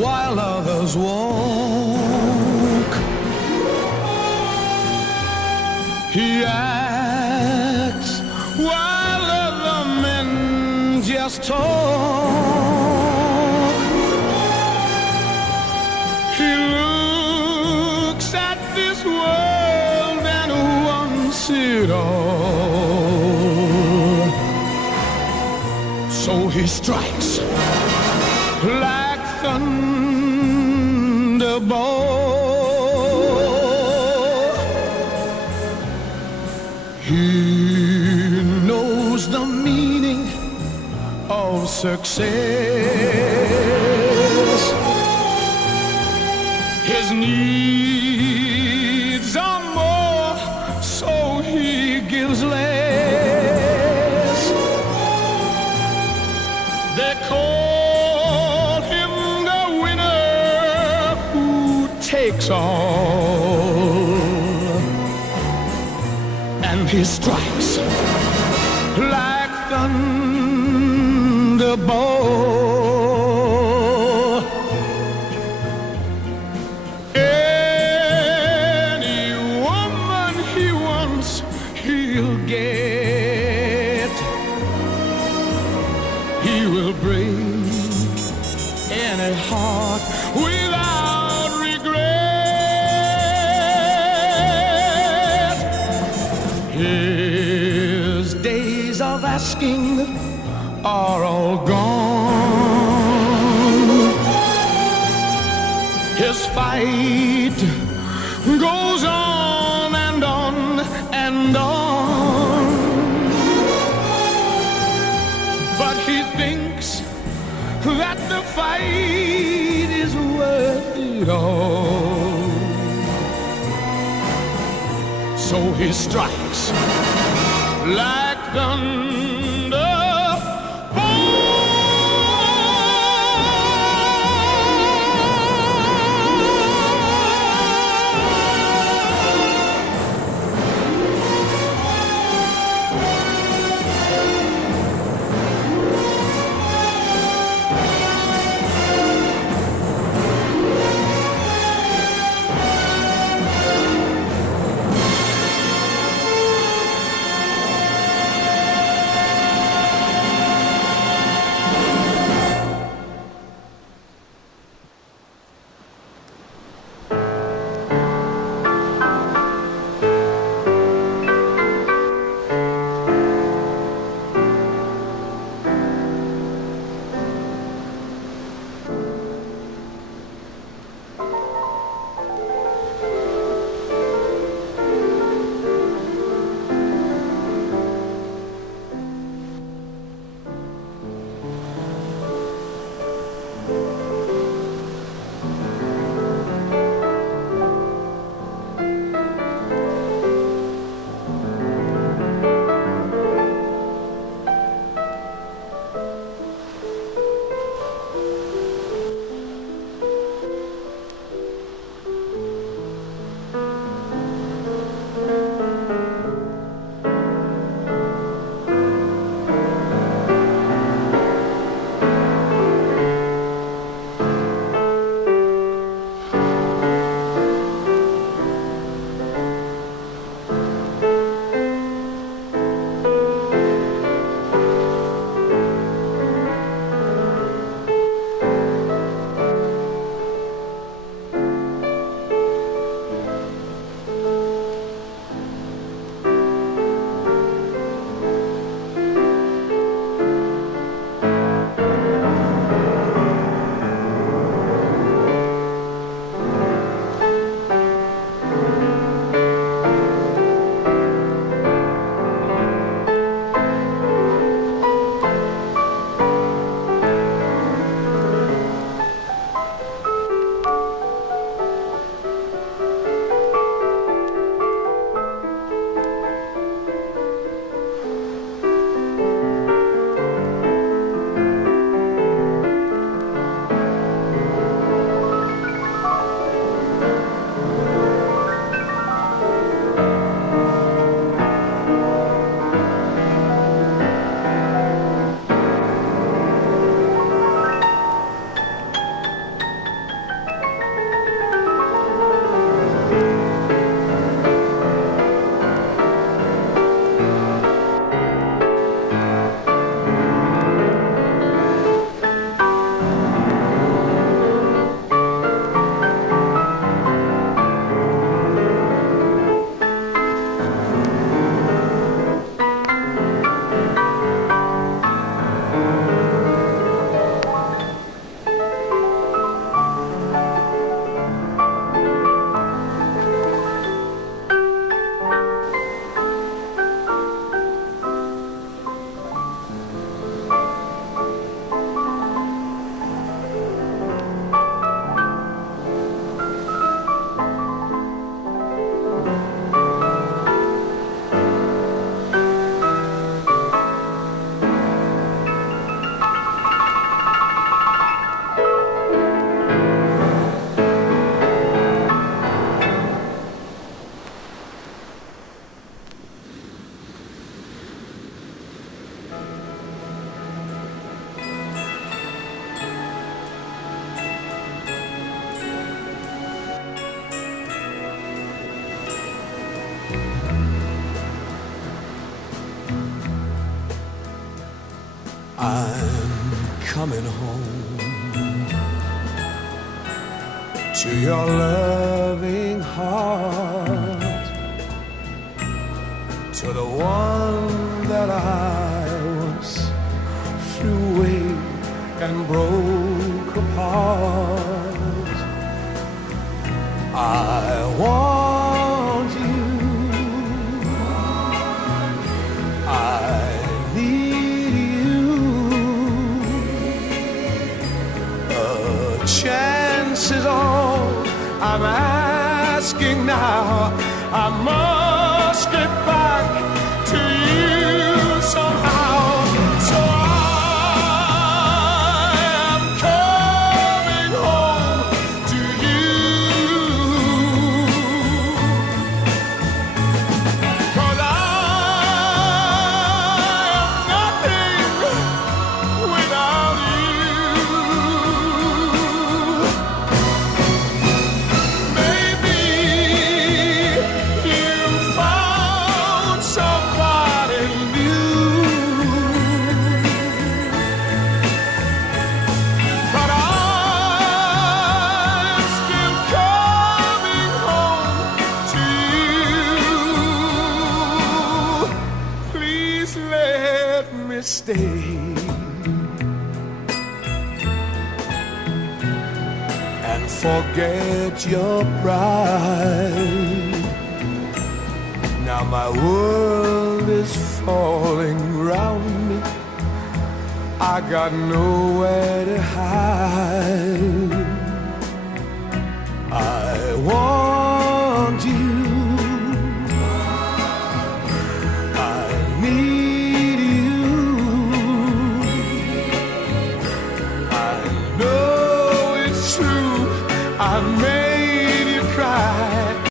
while others walk. He acts while other men just talk. He looks at this world and wants it all. So he strikes like thunderbolt. He knows the meaning of success. His needs are more, so he gives less. They call him the winner who takes all, and he strikes like thunderbolt. Any woman he wants, he'll get. He will break any heart without regret. His days of asking are all gone. His fight goes on and on and on. But he thinks that the fight is worth it all. So he strikes like thunder. coming home to your loving heart, to the one that I once threw away and broke apart. I want you, I need you. A chance is all I'm asking now. I must get back to you somehow. So I am coming home to you, 'cause I am nothing without you. Maybe you found somebody new, but I'm still coming home to you. Please let me stay and forget your pride. Now my world is falling round me, I got nowhere to hide.